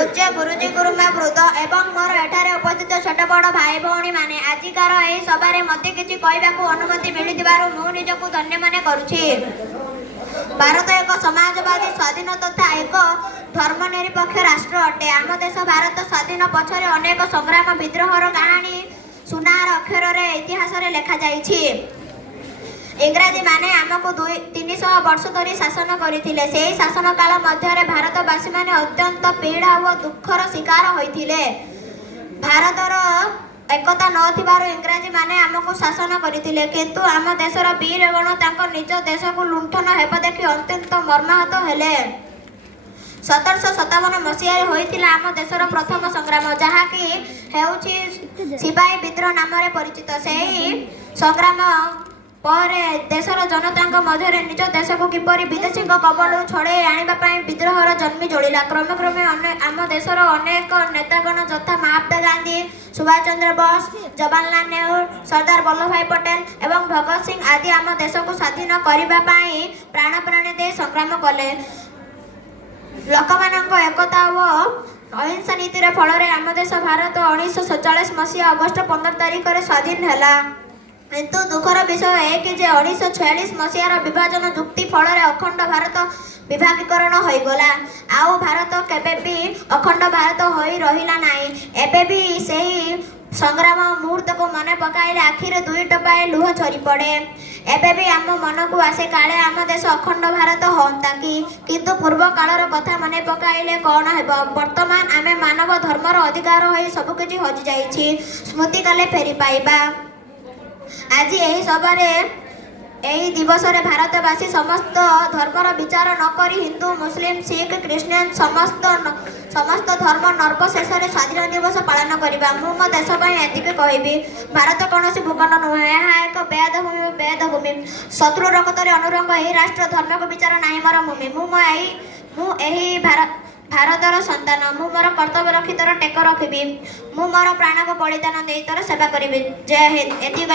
पूज्य गुरुजी गुरुमा वृद्ध एवं मोर एठारे उपस्थित छोट बड़ भाई भौणी माने आजिकार एही सभारे मते किछि कहबाकू अनुमति मिलिथिबारु मु निजकु धन्य माने करूछि। भारत एक समाजवादी स्वाधीन तथा एक धर्मनिरपेक्ष राष्ट्र अटे। आम देश भारत स्वाधीन पछरे अनेक संग्राम विद्रोहर कहानी सुनार अक्षर इतिहास लेखा जाइछि। इंग्राजी माने आमको 300 वर्ष धरी शासन करथिले। सेही शासन काल मध्य भारतवासी माने अत्यंत पीड़ा और दुखर शिकार होइथिले। भारतर एकता नथिबारु इंग्राजी माने आमको शासन करथिले, किंतु आम देशर वीरगण तांको निज देश को लुंठन हेबा देखि अत्यंत मर्माहत हेले। 1757 मसीह होइथिला आम देशर प्रथम संग्राम, जहाँकि हेउछि सिपाही विद्रोह नाम परिचित। सेही संग्राम पर देशर जनता मध्य निज देश को किपरि विदेशी कबल छड़े आने विद्रोहर जन्मी जोड़ा। क्रमे क्रमे आम देशर अनेक नेतागण यथा महात्मा गांधी, सुभाष चंद्र बोस, जवाहरलाल नेहरू, सरदार वल्लभ भाई पटेल एवं भगत सिंह आदि आम देश को स्वाधीन करने प्राणप्राणी दे संग्राम कले। लोकमानक एकता और अहिंसा नीतिर फल आम देश भारत 1947 मसीहा अगस्ट 15 तारिख में स्वाधीन है। किंतु दुखर विषय है कि 1946 मसीहार विभाजन जुक्ति फल अखंड भारत विभागीकरण हो गला। आउ भारत केबे भी अखंड भारत हो रहिला नाही। एबे भी सही संग्राम मुहूर्त को मन पकाइले आखिरे 2 टपाए लुह झरी पड़े। एबे भी आम मन को आसे काले आम देश अखंड भारत होता कि, किंतु पूर्व कालर कथा मन पकाइले कौन हेब। वर्तमान आमे मानव धर्मर अधिकार हो सबकिछि हजि जाइछि, स्मृति काले फेरी पाइबा। आज यही सभारे यही दिवस रे भारतवासी समस्त धर्मर विचार न करी हिंदू, मुस्लिम, सिख, क्रिश्चियन समस्त धर्म निर्विशेष स्वाधीन दिवस पालन करवा। मु मो देश एतिक कहबी, भारत कौन भूखंड नुहे, यह एक बेद भूमि शत्रु रक्तरे अनुरंग। यही राष्ट्र धर्म को विचार ना मोर भूमि। मु भारतर संतान। मु मोर कर्तव्य रखी तोर टेक रखी। मु मोर प्राण को बलिदान दे तोर सेवा करी। जय हिंद। एति